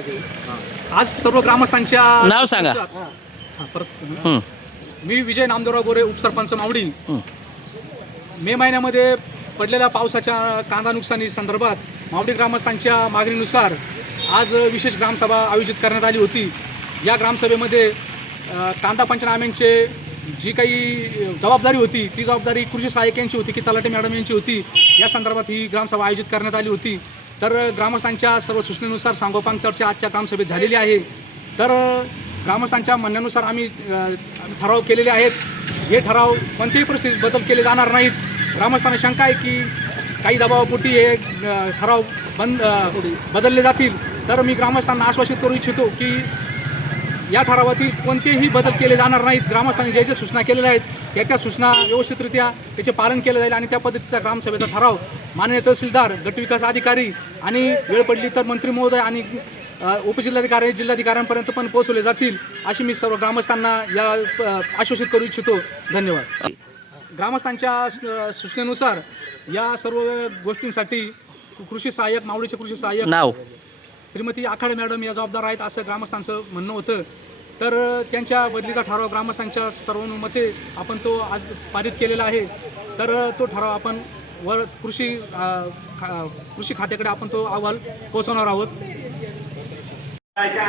बोला आज सर्व ग्रामस्थांच्या नाव सांगा. हा, परत हं, मी विजय नामदेवराव गोरे उपसरपंच मावडी. हं. मे महिन्यामध्ये पडलेल्या पावसाच्या कांदा नुकसानी संदर्भात मावडी ग्रामस्थांच्या मागणीनुसार आज विशेष ग्रामसभा आयोजित करण्यात आली होती. या ग्रामसभेमध्ये अ, कांदा पंचनाम्यांचे जी काही जबाबदारी होती ती जबाबदारी कृषी सहाय्यक यांची होती की तलाटे मॅडम यांची होती. या संदर्भात ही ग्रामसभा आयोजित करण्यात आली होती. तर ग्रामस्थांच्या सर्व सूचनेनुसार सांगोपांग चर्चा आजच्या ग्रामसभेत झालेली आहे. तर ग्रामस्थांच्या म्हणण्यानुसार आम्ही ठराव केलेले आहेत. हे ठराव कोणत्याही परिस्थितीत बदल केले जाणार नाहीत. ग्रामस्थांना शंका आहे की काही दबावापोटी हे ठराव बंद बदलले जातील. तर मी ग्रामस्थांना आश्वासित करू इच्छितो की या ठरावातील कोणतेही बदल केले जाणार नाहीत. ग्रामस्थांनी ज्या ज्या सूचना केलेल्या आहेत त्या त्या सूचना व्यवस्थितरित्या त्याचे पालन केलं जाईल आणि त्या पद्धतीचा ग्रामसभेचा ठराव माननीय तहसीलदार गटविकास अधिकारी आणि वेळ पडली तर मंत्री महोदय आणि उपजिल्हाधिकारी जिल्हाधिकाऱ्यांपर्यंत पण पोहोचवले जातील अशी मी सर्व ग्रामस्थांना या आश्वासित करू इच्छितो. धन्यवाद. ग्रामस्थांच्या सूचनेनुसार या सर्व गोष्टींसाठी कृषी सहाय्यक मावळीचे कृषी सहाय्यक नाव. श्रीमती आखाडे मॅडम या जबाबदार आहेत असं ग्रामस्थांचं म्हणणं होतं. तर त्यांच्या बदलीचा ठराव ग्रामस्थांच्या सर्वानुमते आपण तो आज पारित केलेला आहे. तर तो ठराव आपण वर कृषी खा- कृषी खात्याकडे आपण तो अहवाल पोहोचवणार आहोत.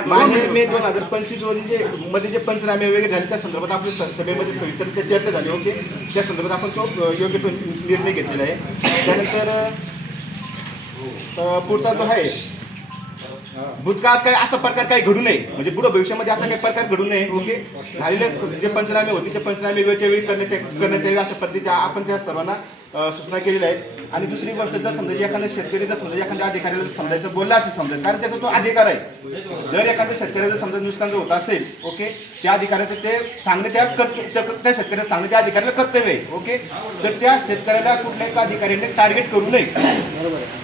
मान्य मे दोन हजार पंचवीसमध्ये जे मध्ये जे पंचनामे वगैरे झाले त्या संदर्भात आपल्या सभेमध्ये सविस्तर ते चर्चा झाली होती. त्या संदर्भात आपण तो योग्य तो निर्णय घेतलेला आहे. त्यानंतर पुढचा जो आहे भूतकाळात काही असा प्रकार काही घडू नये. म्हणजे पुढे भविष्यामध्ये असा काही प्रकार घडू नये. ओके? झालेले जे पंचनामे होते ते पंचनामे वेळच्या वेळी करण्यात करण्यात यावे अशा पद्धतीच्या आपण त्या सर्वांना सूचना केलेल्या आहेत. आणि दुसरी गोष्ट जर समजा एखाद्या शेतकरी जर समजा एखाद्या अधिकाऱ्याला समजायचं बोलला असेल समजा कारण त्याचा तो अधिकार आहे. जर एखाद्या शेतकऱ्याचं समजा नुकसान जर होत असेल ओके? त्या अधिकाऱ्याचं ते सांगणे त्या त्या शेतकऱ्याला सांगणे त्या अधिकाऱ्याला कर्तव्य आहे ओके? तर त्या शेतकऱ्याला कुठल्याही एका अधिकाऱ्याने टार्गेट करू नये.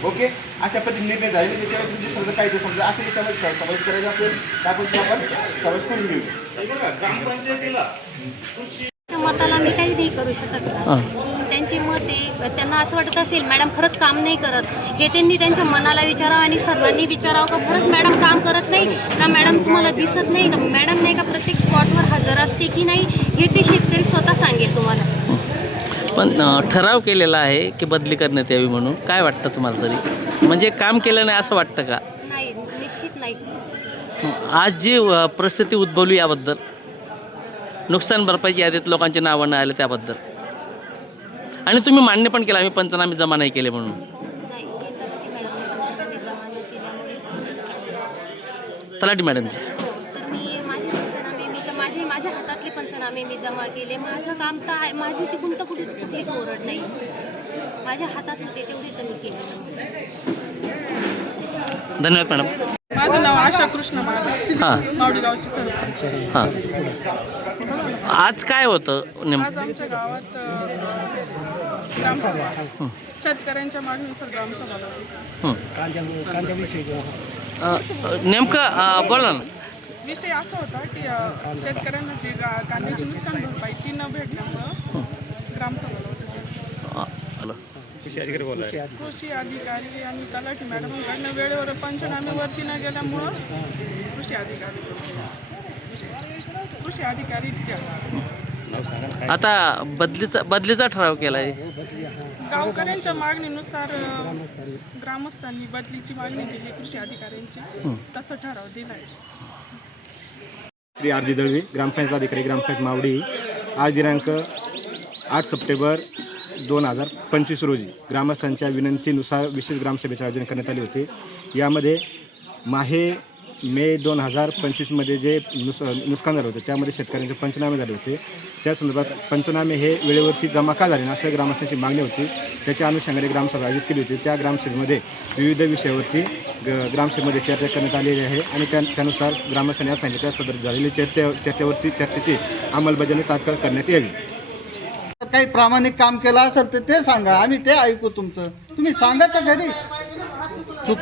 ओके? अशा पद्धतीने निर्णय झाले त्याच्यावर तुमचे समजा काय समजा समजा असे त्याच्यामध्ये समावेश करायचं असेल तर आपण समावेश करून घेऊ. मताला मी काही नाही करू शकत. त्यांची मत आहे त्यांना असं वाटत असेल मॅडम खरंच काम नाही करत. हे त्यांनी त्यांच्या मनाला विचारावं आणि सर्वांनी विचारावं का खरंच मॅडम काम करत नाही? का मॅडम तुम्हाला दिसत नाही? का मॅडम नाही का प्रत्येक स्पॉटवर हजर असते की नाही? हे ते शेतकरी स्वतः सांगेल तुम्हाला. पण ठराव केलेला आहे की बदली करण्यात यावी म्हणून. काय वाटतं तुम्हाला तरी? म्हणजे काम केलं नाही असं वाटतं का? नाही. हं, आज जी अ, परिस्थिती उद्भवली याबद्दल नुकसान भरपाईच्या यादीत लोकांची नावं नाही आले त्याबद्दल. आणि तुम्ही मान्य पण केलं आम्ही पंचनामे जमा नाही केले म्हणून. नाही हे तलाठी मॅडमने पंचनामे जमा न केल्यामुळे तलाठी मॅडमची तर मी माझे पंचनामे मी तर माझे माझ्या हातातले पंचनामे मी जमा केले. माझं काम तर आहे माझी तिकून तर कुठेच कुठलीच ओरड नाही. माझ्या हातात होते तेवढी तर मी केली. धन्यवाद मॅडम. माझं नाव आशा कृष्ण हां. मावडी गावची सरपंच. हां. आज काय होतं नेम आज आमच्या गावात अ, ग्रामसभा. शेतकऱ्यांच्या मागणीनुसार ग्रामसभा लावली. अ, अ, नेमकं अ, बोला ना. विषय असा होता की अ, शेतकऱ्यांना जी गा- कांद्याची नुकसान भरपाई ती न भेटल्यामुळं ग्रामसभा लावली. अ, हॅलो कृषी अधिकारी आणि तलाठी मॅडमकडनं वेळेवर पंचनामेवरती न गेल्यामुळं कृषी अधिकारी कृषी अधिकारी आता बदलीचा बदलीचा ठराव केला आहे गावकऱ्यांच्या मागणीनुसार अ, ग्रामस्थांनी बदलीची मागणी केली कृषी अधिकाऱ्यांची. तसं ठराव दिलाय. श्री आर जी दळवी ग्रामपंचायत अधिकारी ग्रामपंचायत मावडी. आज दिनांक आठ सप्टेंबर दोन हजार पंचवीस रोजी ग्रामस्थांच्या विनंतीनुसार विशेष ग्रामसभेचे आयोजन करण्यात आले होते. यामध्ये माहे मे दोन हजार पंचवीसमध्ये जे नुस नुकसान झालं होतं त्यामध्ये शेतकऱ्यांचे पंचनामे झाले होते. त्या संदर्भात पंचनामे हे वेळेवरती जमा का झाले ना अशा ग्रामस्थांची मागणी होती. त्याच्या अनुषंगाने ग्रामसभा आयोजित केली होती. त्या ग्रामसभेमध्ये विविध विषयावरती ग ग्रामसभेमध्ये चर्चा करण्यात आलेली आहे आणि त्या त्यानुसार ग्रामस्थांनी या सांगितलं त्या सदर झालेली चर्चा चर्चेवरती चर्चेची अंमलबजावणी तात्काळ करण्यात यावी. काही प्रामाणिक काम केलं असेल तर ते सांगा. आम्ही ते ऐकू तुमचं. तुम्ही सांगा तर घरी. चुक.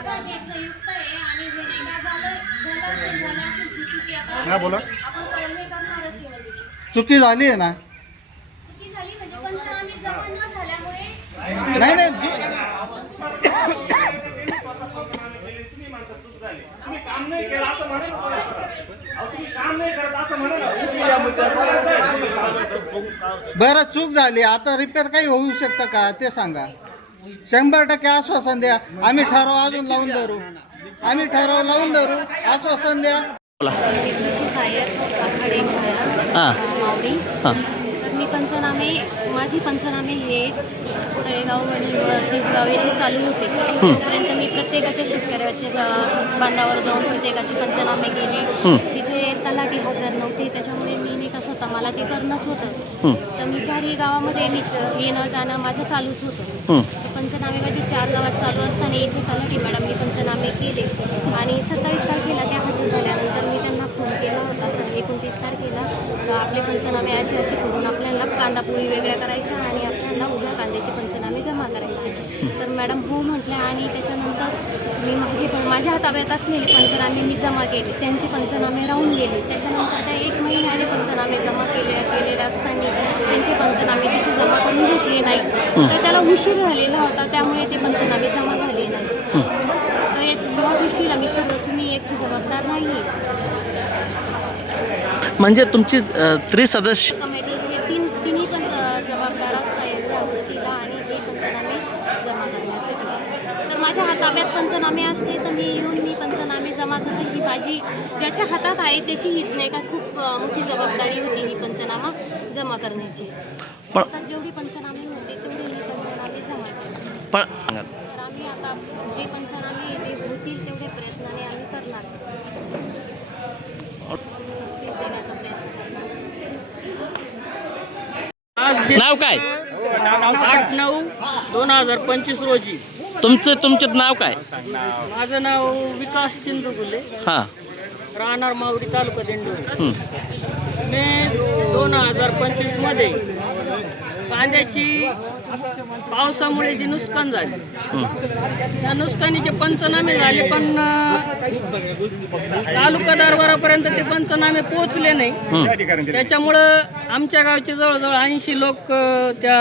हा बोला. चुकी झाली आहे ना? नाही नाही. दु- बरं चूक झाली. आता रिपेअर काही होऊ शकतं का? ते सांगा. शंभर टक्के आश्वासन द्या. आम्ही ठराव अजून लावून धरू. आम्ही ठराव लावून धरू. आश्वासन द्या. हां. हां. तर मी पंचनामे माझी पंचनामे हे तळेगाव आणि तिसगाव येथे चालू होते. तोपर्यंत मी प्रत्येकाच्या शेतकऱ्याच्या बांधावर जाऊन प्रत्येकाचे पंचनामे केले. तिथे तलाठी हजर नव्हते त्याच्यामुळे मी नाही का स्वतः मला ते करणंच होतं. तर मी चारही गावामध्ये मी येणं जाणं माझं चालूच होतं. पंचनामे माझे चार गावात चालू असताना इथे तलाठी मॅडमनी पंचनामे केले. आणि सत्तावीस तारखेला त्या हजर झाल्यानंतर मी त्यांना फोन केला होता सर एकोणतीस तारखेला. तर आपले पंचनामे असे असे करून आपल्याला कांदा पोळी वेगळ्या करायच्या आणि आपल्याला उभ्या कांद्याचे पंचनामे जमा करायचे. तर मॅडम हो म्हटल्या आणि त्याच्यानंतर मी माझे पण माझ्या ताब्यात असलेले पंचनामे मी जमा केले. त्यांचे पंचनामे राहून गेले. त्याच्यानंतर त्या एक महिन्याने पंचनामे जमा केले केलेले असताना त्यांचे पंचनामे तिथे जमा करून घेतले नाही. तर त्याला उशीर झालेला होता. त्यामुळे ते पंचनामे जमा झाले नाही तर या- या गोष्टीला मी सर्वस्वी मी एकटी जबाबदार नाही आहे म्हणजे तुमची त्रिसदस्य कमिटी हे तीन तिन्ही पण जबाबदार असतात या गोष्टीला आणि हे पंचनामे जमा करण्यासाठी. तर माझ्या हाताब्यात पंचनामे असते तर मी येऊन मी पंचनामे जमा करते. ही माझी ज्याच्या हातात आहे त्याची ही नाही का खूप मोठी जबाबदारी होती ही पंचनामा जमा करण्याची. पण आता जेवढी पंचनामे होते तेवढे मी पंचनामे जमा करते. पण तर आम्ही आता जे पंचनामे जे होतील तेवढे प्रयत्नाने आम्ही करणार. नाव काय? आठ नऊ दोन हजार पंचवीस रोजी. तुमचं तुमचं नाव काय? माझं नाव विकास चिंदुगुले हां. राहणार मावडी तालुका दिंडोरी. मे दोन हजार पंचवीसमध्ये कांद्याची पावसामुळे जी नुकसान झाली. त्या नुकसानीचे पंचनामे झाले पण तालुका दरबारापर्यंत ते पंचनामे पोहोचले नाही. त्याच्यामुळं आमच्या गावचे जवळजवळ ऐंशी लोक त्या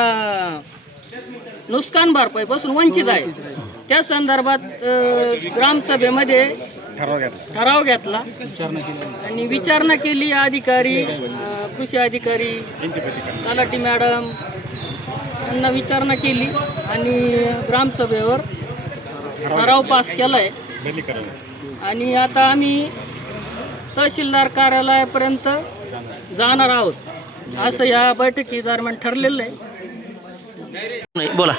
नुकसान भरपाईपासून वंचित आहे त्या संदर्भात ग्रामसभेमध्ये ठराव घेतला आणि विचारणा केली अधिकारी कृषी अधिकारी तलाठी मॅडम यांना विचारणा केली आणि ग्रामसभेवर ठराव पास केला आहे आणि आता आम्ही तहसीलदार कार्यालयापर्यंत जाणार आहोत. असं या बैठकी दरम्यान ठरलेलं आहे. नाही बोला.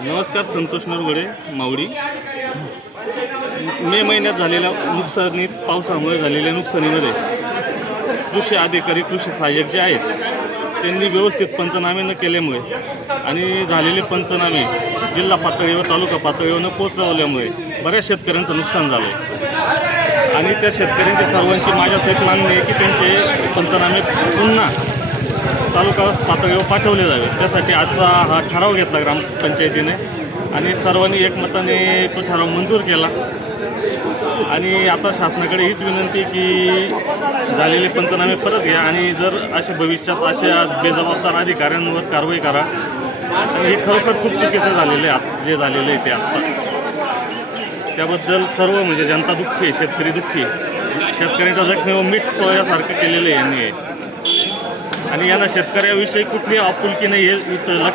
नमस्कार संतोष नरवडे मावडी मे महिन्यात झालेल्या नुकसानीत पावसामुळे झालेल्या नुकसानीमध्ये कृषी अधिकारी कृषी सहाय्यक जे आहेत त्यांनी व्यवस्थित पंचनामे न केल्यामुळे आणि झालेले पंचनामे जिल्हा पातळीवर तालुका पातळीवर न पोचवल्यामुळे बऱ्याच शेतकऱ्यांचं नुकसान झालं आहे आणि त्या शेतकऱ्यांच्या सर्वांची माझ्यासाठी मागणी आहे की त्यांचे पंचनामे पुन्हा तालुका पातळीवर पाठवले जावे. त्यासाठी आजचा हा ठराव घेतला ग्रामपंचायतीने आणि सर्वांनी एकमताने तो ठराव मंजूर केला. आणि आता शासनाकडे हीच विनंती की झालेले पंचनामे परत घ्या आणि जर असे भविष्यात अशा बेजबाबदार अधिकाऱ्यांवर कारवाई करा. आणि हे खरोखर खूप चुकीचं झालेलं आहे जे झालेलं आहे ते आत्ता त्याबद्दल सर्व म्हणजे जनता दुःखी आहे शेतकरी दुःखी आहे. शेतकऱ्यांच्या जखमीवर मीठ सोयासारखं केलेलं आहे यांनी. आणि यांना शेतकऱ्याविषयी कुठली आपुलकी नाही हे लक्ष लक्षात